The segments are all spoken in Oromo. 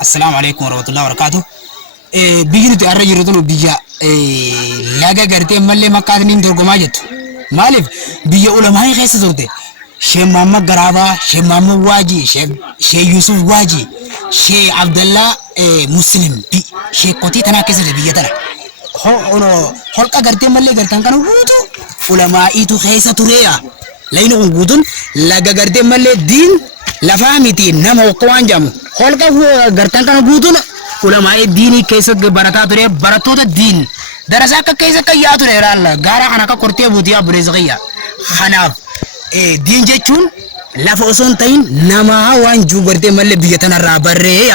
السلام عليكم ورحمة الله وبركاته. بيجي تأرج يردون بيجا لاجا قرتي مللي مكاتنين ترجماجت مالف بيجا علماء خيس زورته شيخ محمد غرابة شيخ محمد واجي شيخ يوسف واجي شيخ عبد الله مسلم شيخ قطي تناكس بيجا ترى هو قرتي مللي قرتان كانوا بوتو علماء إيتو خيس تريا لينو بوتون لاجا قرتي مللي دين لفهمتي نما وقوان جام هو قرتان كانوا بوتون ulama dini keessa barataa ture barattoota diin darasaa akka keessa kayyaa ture raalla gaara kana akka kortee buutiyaa buleesqiya kanaaf diin jechuun lafa osoo hin ta'in nama waan juubartee malee biyya tanarraa barree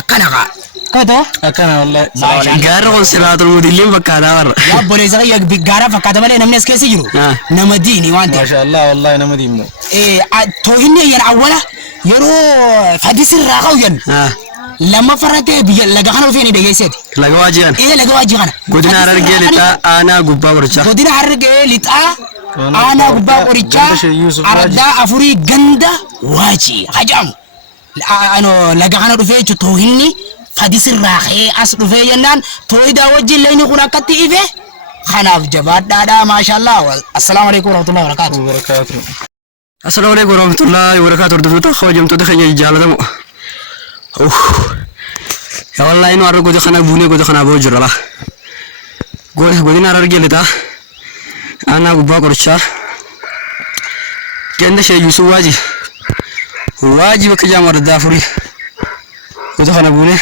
akkana qa kato akkana wallahi gaara ol silaatul mudilliin fakkaata warra yaa buleesqiya gaara fakkaata malee namni as keessa jiru nama diini waan ta'e maashaallah wallahi nama diinmo toohinni yan awwala yeroo fadisirraa qawyan lama farate biya laga kana ufeni de yeset laga wajian laga waji kana godina hararge lita ana gubba boricha godina hararge lita ana gubba boricha arda afuri ganda waji hajam ano laga kana dufe chu tohinni fadisir rahe as dufe yanan toida waji leni kuna katti ife khanaf jabada da mashallah assalamu alaykum warahmatullahi wabarakatuh assalamu alaykum warahmatullahi wabarakatuh dufuta khawjamtu dakhanya jaladamo ya wallahi no argo khana bune go khana bo jirala godina ararge lita ana gubba qorcha kenda shay yusuf waji baka jamar dafuri go khana bune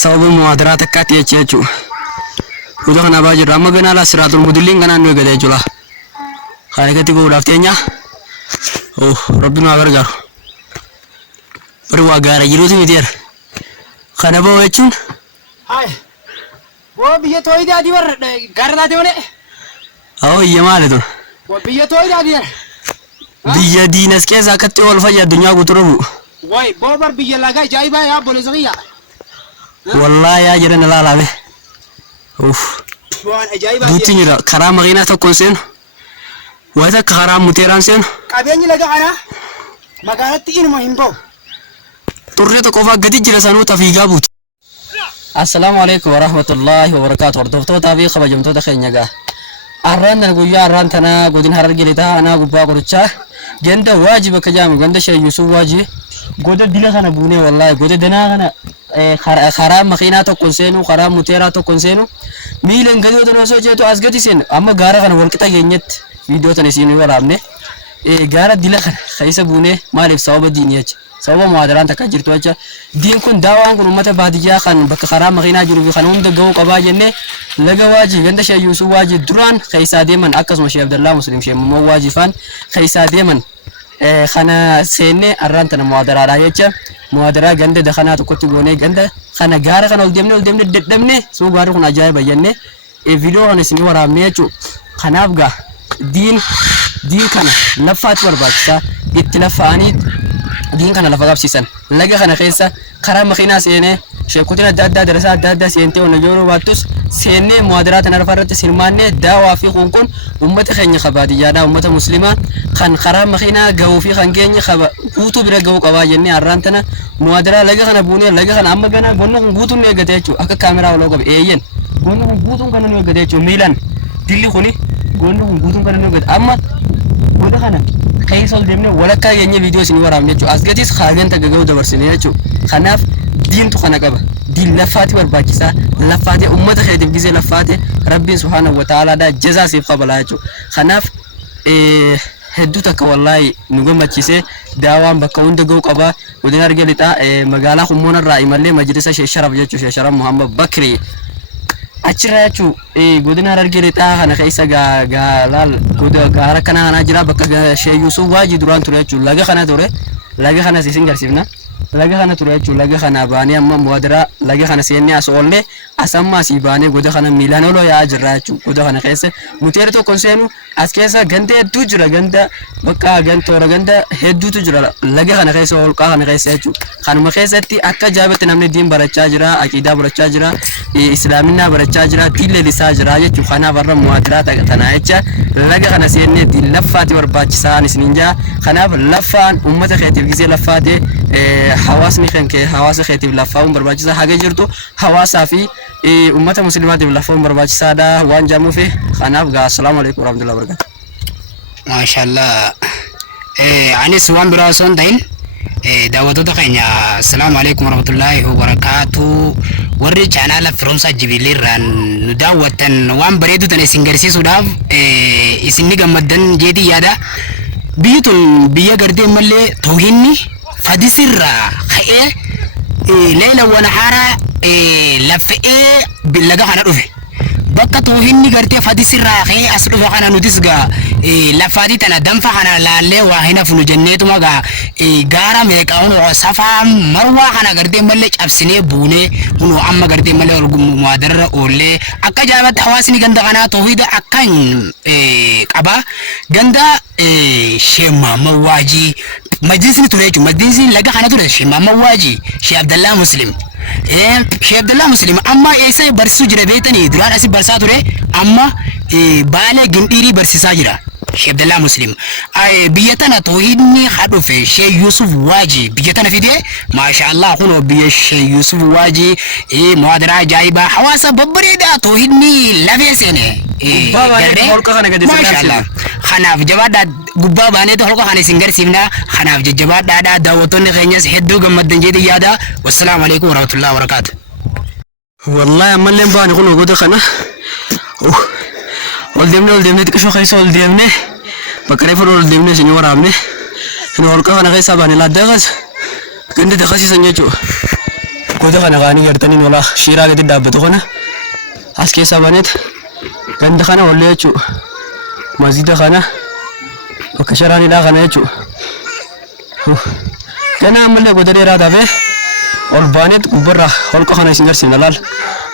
sababu muadarat kat yechu go khana ba jirra magana la siratul mudillin gana no gade jula khane gati go laftenya rabbina agargar berwa gara jiru tu mitir, khana bawa ecun. Hai, bawa biaya toy dah di war gara dah di mana? Oh iya mana tu? Bawa biaya toy dah di war. Biaya dinas ke zakat tu all faya dunia aku terubu. Woi, bawa bar biaya lagai jai bah ya boleh sekali ya. Wallahi ya jadi nalala be. Bukan jai bah. Buti ni lah, karam magina tu konsen. Wajah karam muteran sen. Kabiannya laga ana. Magana tiin mau himbau. turre to qofa gadi jira sanu tafiga but assalamu alaykum wa rahmatullahi wa barakatuh hordofto tabi khabajamto ta khenyaga arran na guya arran tana godin harar gelita ana gubba qurcha genda wajiba kajam genda shay yusuf waji goda dila kana bune wallahi goda dana kana khara makhina to konsenu khara mutera to konsenu milen gadi to no so jeto asgadi sen amma gara kana wolkita genyet video tane sinu waramne gara dila kana khaisa bune malif sawaba diniyach سووا معادلات تكجرت وجه دين كن داوان كن أمته بادية خان بكخرام مخينا جروبي خانون دعو قباجنة لقى واجي عند شيء يوسف واجي دران خيسا ديمن أكس مشي عبد الله مسلم شيء مو واجي فان خيسا ديمن خنا سنة أرانتنا معادلة رايجة معادلة عند دخنا تكتبونه عند خنا جار خنا ولدمنا دمنا سو جارو خنا جاي بيجنة فيديو خنا سنوا رامني شو خنا أبغى دين خنا لفات ورباكسا اتلفاني دين كان لفظ بسيسن لقى خنا خيسة خرام مخينا سينه شيكوتنا دادا دراسة دادا سينتي ونجورو واتوس سينه معادلات نرفرت سينمانه دعوة في خونكون أمة خني خبادي جانا أمة مسلمة خن خرام مخينا جو في خنجيني خب قوتو بيرا جو قواجني أرانتنا معادلة لقى خنا بوني لقى خنا أما جنا قلنا قوتو نيجاتيجو أكا كاميرا ولا قب إيين قلنا قوتو كنا نيجاتيجو ميلان دللي خوني قلنا قوتو كنا نيجات أما قلنا خنا كيسول دمنا ولا كايني فيديو سني ورام نجوا أسقطيس خارجين تجاوب دبر سني نجوا خناف دين تو خنا كبا دين لفاتي ورباكيسا لفاتي أمة خير بجزء لفاتي ربي سبحانه وتعالى دا جزاء سيف قبلا نجوا خناف هدو تك والله نقوم بتشيسه دعوام بكون دعو كبا ودينا رجالتا مقالة خمونا الرأي مللي مجلس شرف جتشو شرف محمد بكري achirra jechu godina arargeleta kana keessa galal gara kana ana jira bakka Sheikh Yusuf waji duran ture jechu laga kana sisin garsifna laga kana ture jechu laga kana bani amma muadara laga kana seenni asolle asamma si bani goda kana milanolo ya jirra jechu goda kana keessa muterto konsenu askesa gande tujra ganda bakka gantora ganda heddu tujra laga kana keessa olqa kana keessa jechu kanuma keessatti akka jaabatti namni diin barachaa jira aqida barachaa jira islamina barachaa jira dille lisaa jira jechu kana barra muadara tana jecha laga kana seenni laffaati barbaachisan isninja kanaaf laffaan ummata keetiif gisee laffaate hawaasni kan kee hawaasa keetiif laffaa'uun barbaachisaa haga jirtu hawaasaa fi ummata muslimaatiif laffaa'uun barbaachisaadha waan jaamuuf kanaaf gaa assalaamu alaykum warahmatullahi wabarakatuh. Maashaallah. Anis waan biraa osoo hin ta'in daawwattoota keenya assalaamu alaykum warahmatullahi wabarakatuh. Warri chaanaala Firoomsaa Jibiilirraan nu daawwattan waan bareedu tan isin garsiisuudhaaf isin ni gammaddan jeetii yaada. Biyyi tun biyya gardee malee toohinni fadisirraa ka'ee leela wanahaara laffa'ee laga kana dhufe. Bakka toohinni gartee fadisirraa ka'ee as dhufe kana nutis gaa laffaatii tana danfa kana laallee waa hin hafnu jenneetuma gaa gaara meeqaa'uun safaa marwaa kana gartee malee cabsinee buunee kunoo amma gartee malee maadarra oollee akka jaabatti hawaasni ganda kanaa toohida akkan qaba ganda Sheemama Waajii majlisni ture jechuudha. Majlisni laga kana ture Sheemama Waajii Sheekh Abdallaa Muslim. Sheekh Abdallaa Muslim amma eessa barsiisuu jira beektanii duraan asii barsiisaa ture amma Baalee Gindhiirii barsiisaa jira. Sheekh Abdallaa Muslim biyya tana toohidni hadhufe Sheekh Yusuf Waajii biyya tana fidee maashaallah kunoo biyya Sheekh Yusuf Waajii muhaadara ajaa'ibaa hawaasa babbareedaa toohidni lafee seene. Maashaallah kanaaf jabaadhaa gubbaa baaneetu holqa kana isin garsiifna kanaaf jajjabaadhaadhaa daawwattoonni keenyas hedduu gammaddan jeetii yaada. Wassalaamu alaykum warahmatullahi wabarakatuh. Wallahi ammallee baane kun goota kana ol deemne xiqqishoo keessa ol deemne bakka reefu ol deemne isin waraabne hin holqa kana keessa baane laaddeeqas gandi dakhasiisan jechuudha. Goota kana kaanii gartanii wala shiiraa gadi dhaabbatu kana as keessa baaneet ganda kana wallee jechuudha. Masjida kana bakka sharaanidhaa kana jechuudha. Kana ammallee goota dheeraa taate ol baaneet gubbarraa holqa kana isin garsiifna laal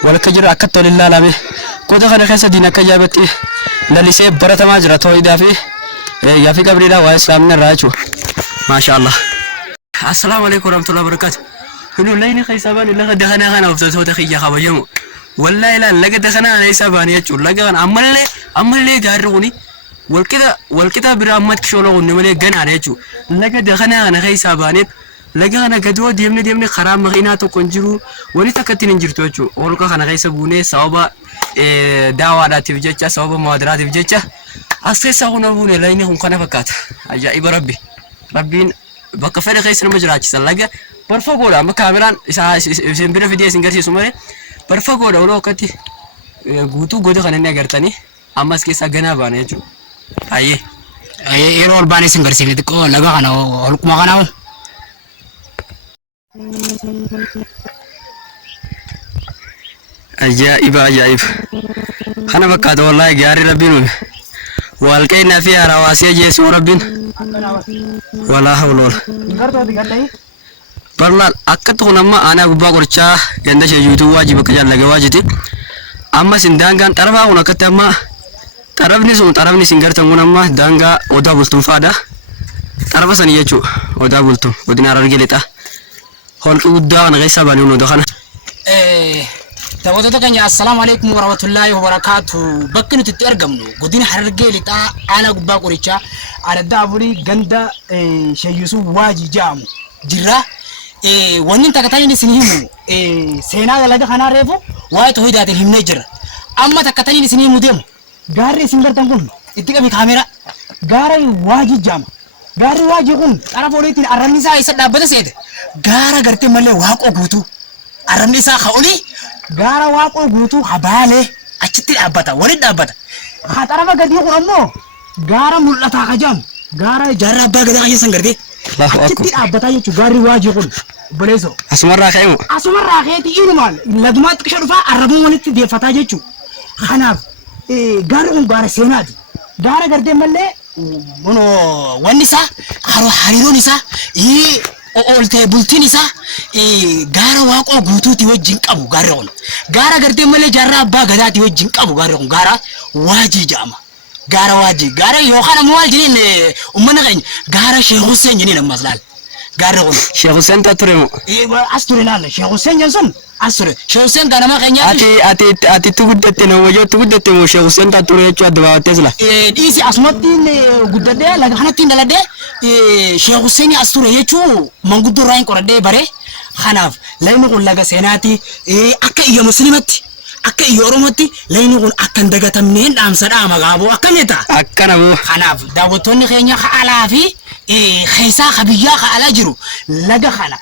walakka jira akkatti ol ilaalame goota kana keessa diin akka jaabatti lalisee baratamaa jira toohidaa fi yaafii qabriidhaa waa islaamina irraa jechuudha. Maashaallah. Assalaamu alaykum warahmatullahi wabarakatuh. Kunu layni keessa baane laga dakanaa kana hoftoota kiyya kabajamu. Wallahi la laga dakanaa keessa baane jechuudha. Laga kana ammallee gaarri kuni walqixa bira ammatti shooloo kunne malee ganaadha jechuudha. Laga dakanaa kana keessa baaneet laga kana gadoo deemne karaa makiinaa tokko hin jiru walitti akkatti hin jirtu jechuudha. Holqa kana keessa buunee sababa daawaadhaatiif jecha sababa muhaadaraatiif jecha as keessa kun buune layni kun kana fakkaata. Ajaa'iba rabbiin bakka fedha keessa nama jiraachisa. Laga barfagoodha amma kaameraan isin bira fidee isin garsiisu malee barfagoodha waloo akkatti guutuu goota kana inni agartanii ammas keessa ganaa baana jechuudha. Yeroo ol baanee isin garsiifne xiqqoo laga kana holquma kanaa ajaa'iba kana fakkaata wallahi gaarii rabbiin uume walqeennaa fi harawaasee jeesuu rabbiin walaa hawla barlaal akkatti kun amma aanaa gubbaa qorichaa ganda sheeyuutuu waajii bakka jaallaga waajiti amma sin daangaan xarafaa kun akkatti amma xarafni sin gartan kun amma daangaa odaa bultuun faadha xarafa sanii jechuudha odaa bultuun godina Harargee lixaa holqi guddaa kana keessa baanii hunoo kana. Daawwattoota keenya assalaamu alaykum warahmatullahi wabarakatuh. Bakki nuti itti argamnu godina Harargee lixaa aanaa gubbaa qorichaa adda aburii ganda Sheekh Yusuf Waajii jedhamu jirra. Wanni takka ta'in isin himu seenaa laga kanaa reefu waa'ee toohidaatiin himnee jira. Amma takka ta'in isin himu deemu gaarri isin gartan kun itti qabi kaameraa gaara Waajii jedhama. Gaarri Waajii kun xarafa oliitiin arrabni isaa isa dhaabbata seete gaara gartee malee waaqoo guutuu arrabni isaa ka'olii gaara waaqoo guutuu habaalee achitti dhaabbata walitti dhaabbata. Haa xarafa gadii kun ammoo gaara mul'ataa kajaam gaara jaarraa abbaa gadaa keessan gartee achitti dhaabbataa jechuudha. Gaarri Waajii kun obboleessoo asumarraa ka'e moo asumarraa ka'eeti inumaan ladumaa xiqqisha dhufaa arrabuun walitti deeffataa jechuudha. Kanaaf gaarri kun gaara seenaati. Gaara gartee malee wanni isaa hariiroon isaa ooltee bultiin isaa gaara waaqoo guutuutii wajjin qabu gaarri kun gaara gartee malee jaarraa abbaa gadaatii wajjin qabu gaarri kun gaara Waajii jedhama. Gaara Waajii gaara yookaan ammoo maal jiniin uummanni keenya gaara Sheekh Hussein jiniin ammas laal قارغون Sheekh Hussein Taturemo. أستوري لا شيخ حسين جنسون أستوري شيخ حسين كان ما خنيا Ati tuguddate na wajjo tuguddate mo Sheekh Hussein Tature jechuudha adda Tesla. ديسي أسمتين قدده لكن هنا تين لده شيخ حسين أستوري يجوا من قدر راين كرده بري خناف لا ينقول لك سيناتي أكا إيا مسلمتي أكا إيا أرومتي لا ينقول أكا ندقة منين أم سرعة مغابو أكا ميتا Akkana boo. خناف داوتوني خينيا خالا في خيسا خبيجا خالا جرو لغا خنا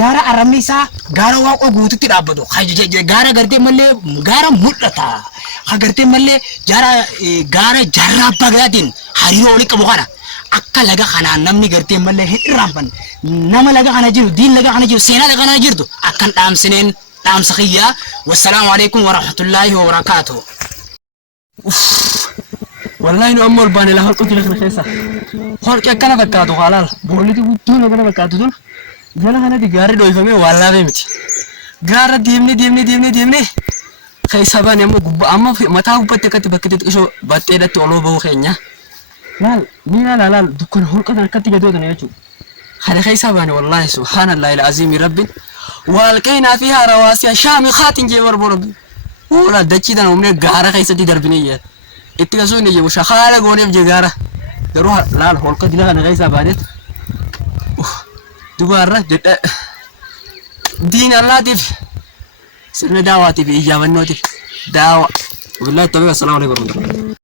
غارا ارميسا غارا واقو غوتو تدابدو خاجي غارا غرتي ملي غارا مدتا خغرتي ملي غارا جارا بغادين هاريو ولي كبوخانا akka laga kana namni gartee malle hirramban nama laga kana jiru din laga kana jiru sena laga kana jirtu akkan dhaamsineen dhaamsa khiyya wassalamu alaykum wa rahmatullahi wa barakatuh Wallahi nu amma albani la halqu jila kana keessa. Halqi akkana fakkaatu halal. Booliti guddoon akkana fakkaatu tun. Jala kana di gaari dhoofame wallaabee miti. Gaara deemne. Keessa baane amma gubba amma mataa gubbaatti akkatti bakki xixiqqoo batteedhatti oloo bahuu keenya. Laal dukkana holqa kana akkatti gadootan jechuudha. Hada keessa baane wallahi subhaanallahi al-aziimi rabbiin. Walqaynaa fiihaa rawaasiyaa shaamikaatiin jee barbo rabbi. Wala dachiidhaan uumne gaara keessatti darbinee jee. Itti kasuu inni jiru shakaala gooneef jegaara garuu laal holqa dila kana keessa baaneet dubaarra jedha diin allaatiif sirna daawaatiif ijaabannootiif daawa billahi tabi'a assalamu alaikum